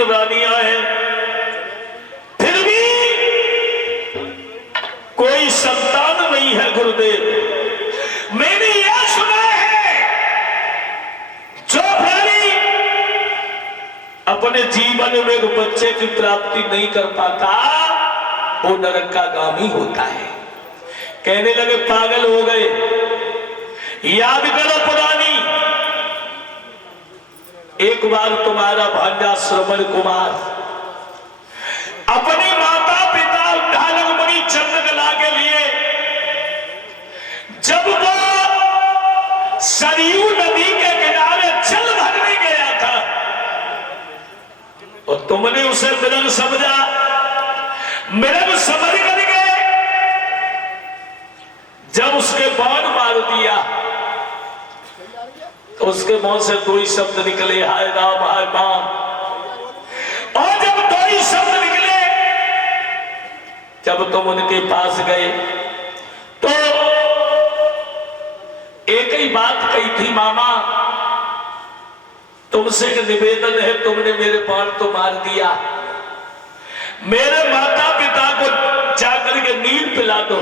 तीन रानियां हैं, फिर भी कोई संतान नहीं है गुरुदेव। मैंने यह सुना है जो प्राणी अपने जीवन में एक बच्चे की प्राप्ति नहीं कर पाता वो नरक का गामी होता है। कहने लगे पागल हो गए, याद करो पुरानी, एक बार तुम्हारा भांजा श्रवण कुमार अपने माता पिता उद्धालक मुनि चंद्रकला के लिए जब वो सरयू नदी के किनारे जल भरने गया था और तुमने उसे मृग समझा, मृग समझ करके जब उसके बाण मार दिया तो उसके मुंह से दो ही शब्द निकले, हाय राम हाय राम। और जब दो ही शब्द निकले, जब तुम उनके पास गए तो एक ही बात कही थी, मामा तुमसे एक निवेदन है, तुमने मेरे बाण तो मार दिया, मेरे माता पिता को जाकर के नींद पिला दो।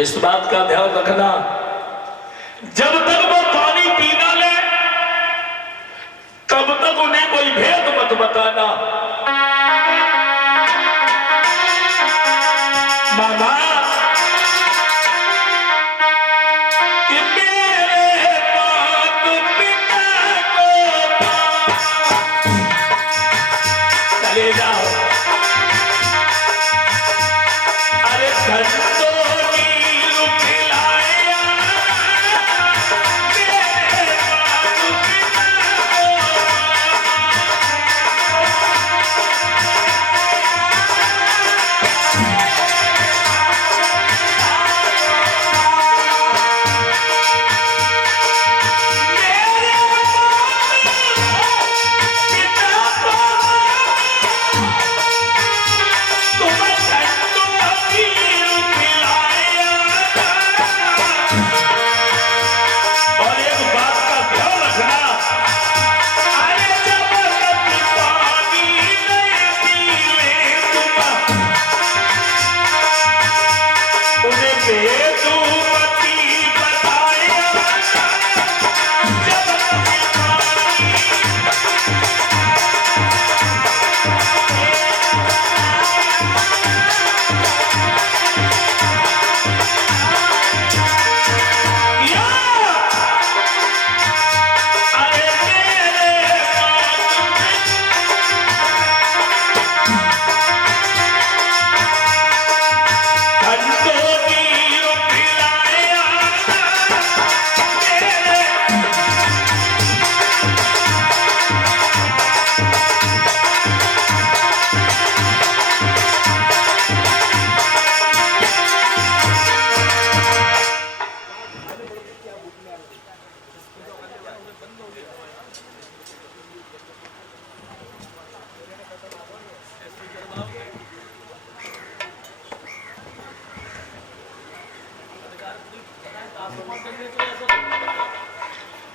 इस बात का ध्यान रखना, जब तक वो पानी पीना ले तब तक उन्हें कोई भेद मत बताना। मामा कि मेरे माता पिता को चले जाओ, अरे घंटों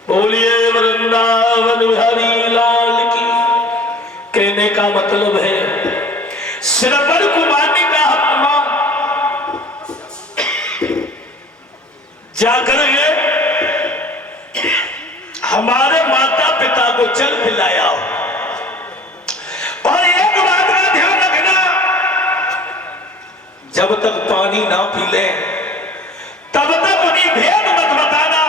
बोलिए वृंदावन बिहारी लाल की। कहने का मतलब है श्रवण कुमार ने कहा मां जाकर हमारे माता पिता को जल पिलाया, और एक बात का ध्यान रखना, जब तक पानी ना पी ले तब तक उन्हें भेद मत बताना।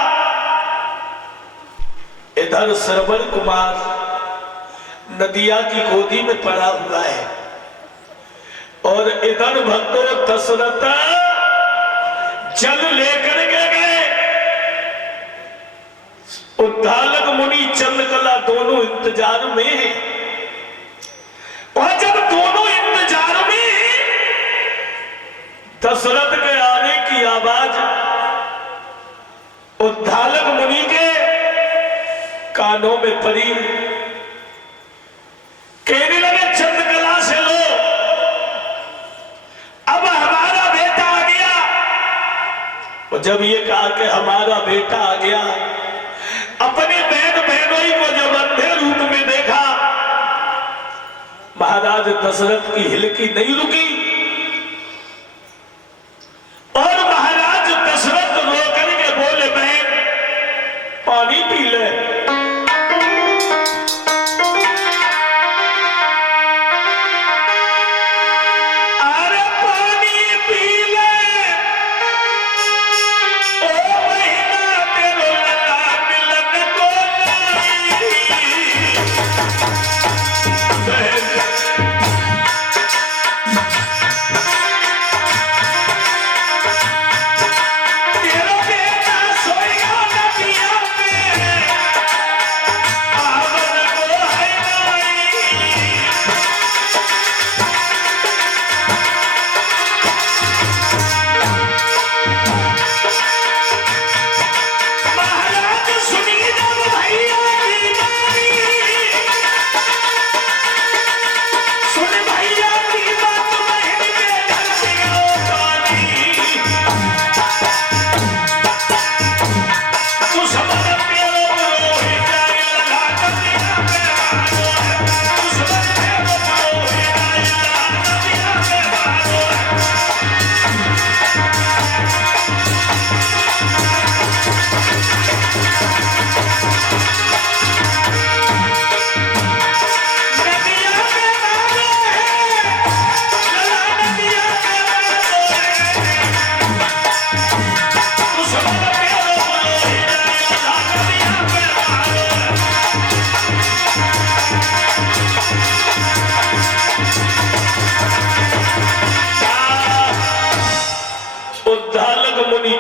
इधर श्रवण कुमार नदिया की गोदी में पड़ा हुआ है और इधर भक्तों दशरथ जल लेकर के गए। उद्धालक मुनि चंद्रकला दोनों इंतजार में हैं, और जब दोनों इंतजार में दशरथ के आने की आवाज उद्धालक मुनि के कानों में पड़ी। कहने लगे चंद्रकला से लो, अब हमारा बेटा आ गया। और जब ये कहा कि हमारा बेटा आ गया, अपने बहन बहनोई को जब अंधे रूप में देखा महाराज दशरथ की हिलकी नहीं रुकी और महाराज दशरथ रो करके बोले, बहन पानी पी ले। अरे पानी पी ले, ओ महीना तेरो लला मिलन को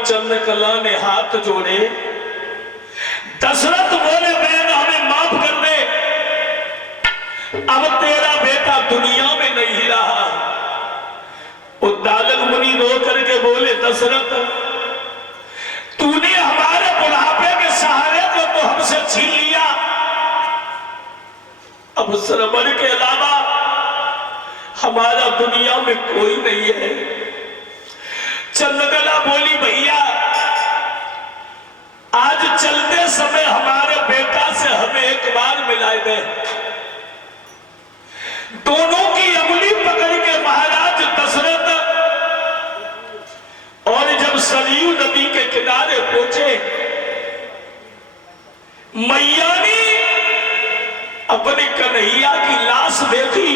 चंद्रकला ने हाथ जोड़े। दशरथ बोले, बहन हमें माफ कर दे, अब तेरा बेटा दुनिया में नहीं रहा। उद्दालक मुनि रो करके बोले, दशरथ तूने हमारे बुढ़ापे के सहारे को तो हमसे छीन लिया, अब श्रवण के अलावा हमारा दुनिया में कोई नहीं है। चंद्रकला बोली, भैया आज चलते समय हमारे बेटा से हमें एक बार मिलाए दे। दोनों की अंगुली पकड़ के महाराज दशरथ और जब सरयू नदी के किनारे पहुंचे, मैया ने अपने कन्हैया की लाश देखी,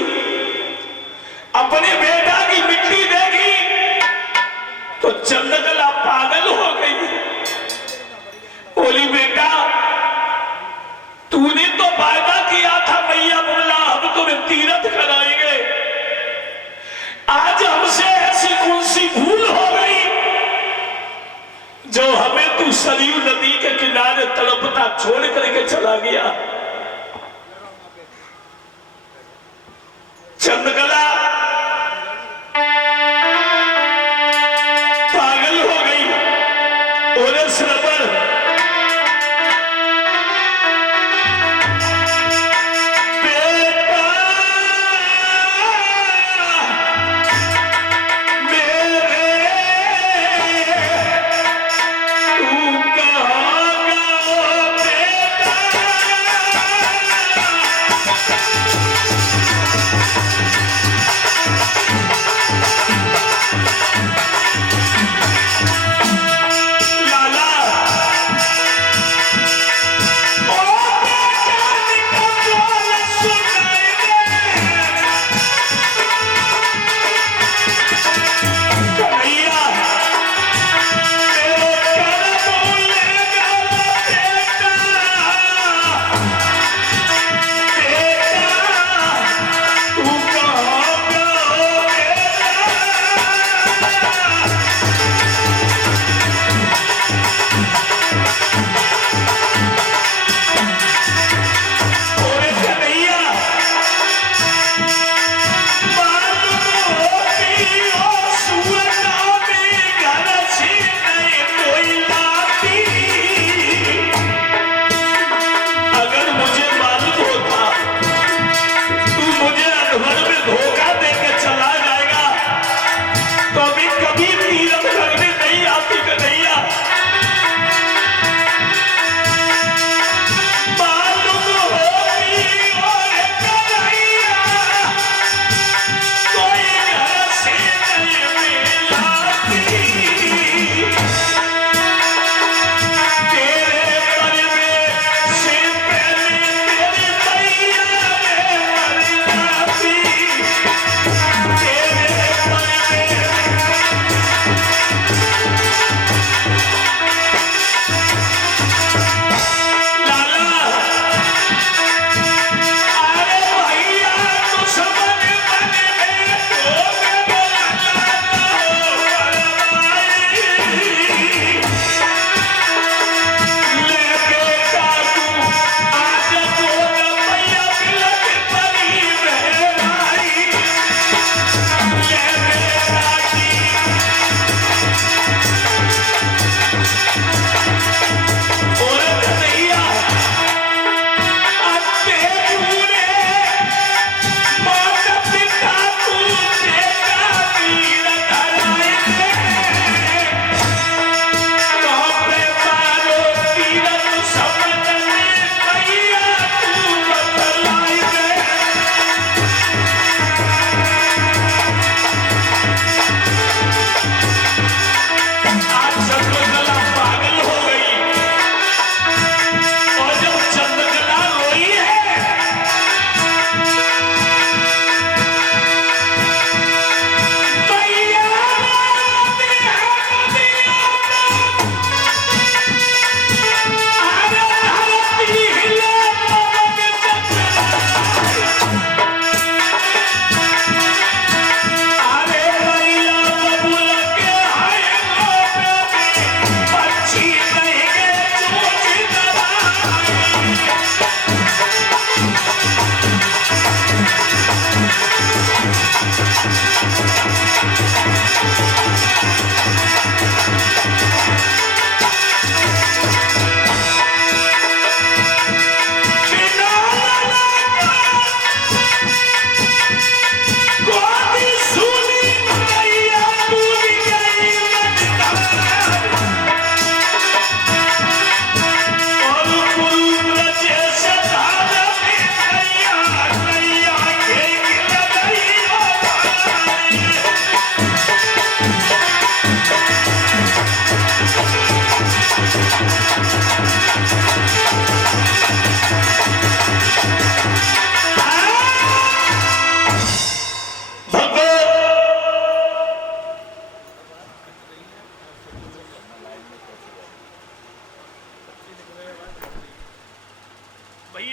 अपने बेटा की मिट्टी देखी तो चंद्रकला पागल हो गई। बोली, बेटा तूने तो वादा किया था मैया बोला हम तुम्हें तीर्थ कराएंगे, आज हमसे ऐसी कौन सी भूल हो गई जो हमें तू सरयू नदी के किनारे तड़पता छोड़ करके चला गया। चंद्रकला पागल हो गई। और श्रवण लाला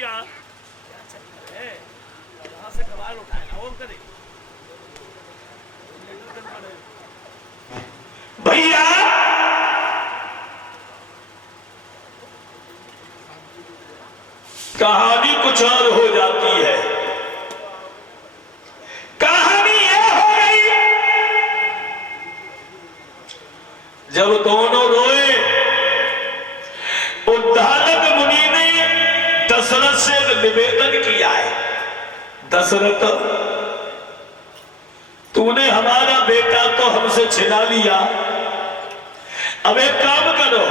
भैया क्या चल रहा है, कहां से कमाल उठाएगा और करे भैया। कहानी कुछ और हो जाती है। कहानी यह हो गई, जब दोनों रोए, उद्धालक मुनि ने दशरथ से निवेदन किया है, दशरथ तूने हमारा बेटा तो हमसे छिना लिया, अब एक काम करो,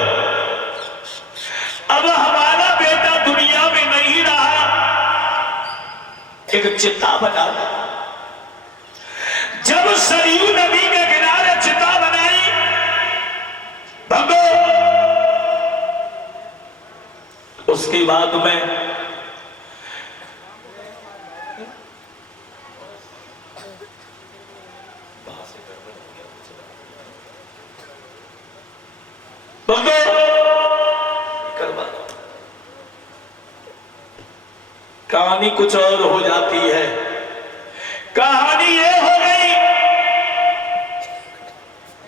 अब हमारा बेटा दुनिया में नहीं रहा, एक चिता बना दो। जब सरयू नदी के किनारे चिता बनाई, भगो, उसके बाद में कहानी कुछ और हो जाती है। कहानी ये हो गई,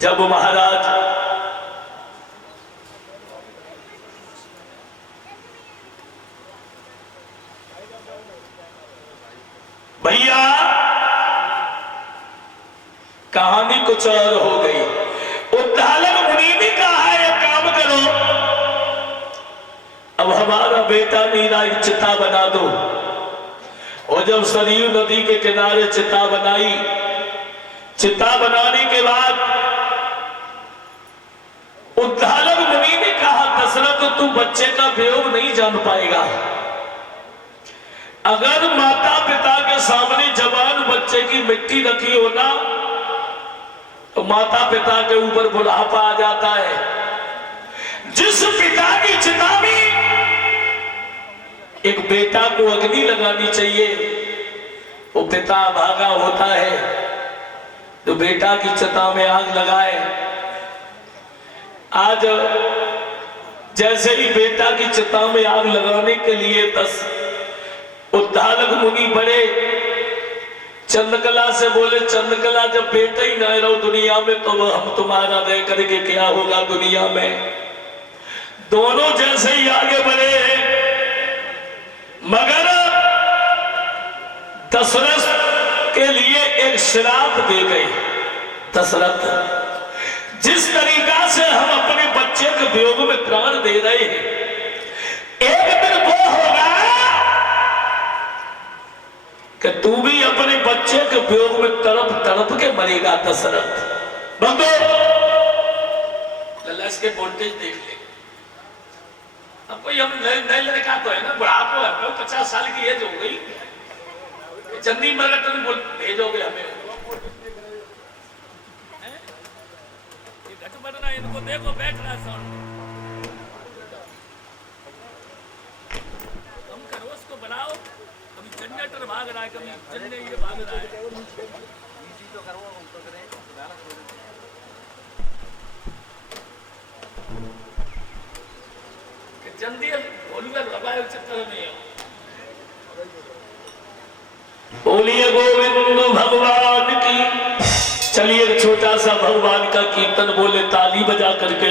जब महाराज भैया, कहानी कुछ और हो गई। उद्धालक मुनि ने कहा है काम करो, अब हमारा बेटा मीरा एक चिता बना दो। और जब सरयू नदी के किनारे चिता बनाई, चिता बनाने के बाद उद्धालक मुनि ने कहा दशरथ तू बच्चे का वियोग नहीं जान पाएगा, अगर माता पिता के सामने जवान बच्चे की मिट्टी रखी हो ना तो माता पिता के ऊपर बुढ़ापा आ जाता है। जिस पिता की चिता में एक बेटा को अग्नि लगानी चाहिए, वो पिता भागा होता है जो बेटा की चिता में आग लगाए। आज जैसे ही बेटा की चिता में आग लगाने के लिए 10 उद्धालक मुनि बड़े चंद्रकला से बोले, चंद्रकला जब बेटा ही न रहो दुनिया में तो हम तुम्हारा रह करके क्या होगा दुनिया में। दोनों जैसे ही आगे बढ़े, मगर दशरथ के लिए एक श्राप दे गई। दशरथ, जिस तरीका से हम अपने बच्चे के वियोग में प्राण दे रहे हैं, एक दिन वो होगा कि तू भी अपने बच्चे के वियोग में तड़प तड़प के मरेगा। दशरथ बंदो लल्लास के वोल्टेज देख ले, अब कोई हम नए लड़का तो है ना, बुढ़ापा है, 50 साल की एज हो गई, जल्दी मर तो नहीं बोल भेजोगे हमें। घट बढ़ना, इनको देखो बैठ रहा साउंड कम करो, उसको बढ़ाओ। कभी जनरेटर भाग रहा है, कभी जनरेटर भाग रहा है। जल्दी बोलिए लगाए चक्कर में। बोलिए गोविंद भगवान की। चलिए छोटा सा भगवान का कीर्तन बोले ताली बजा करके।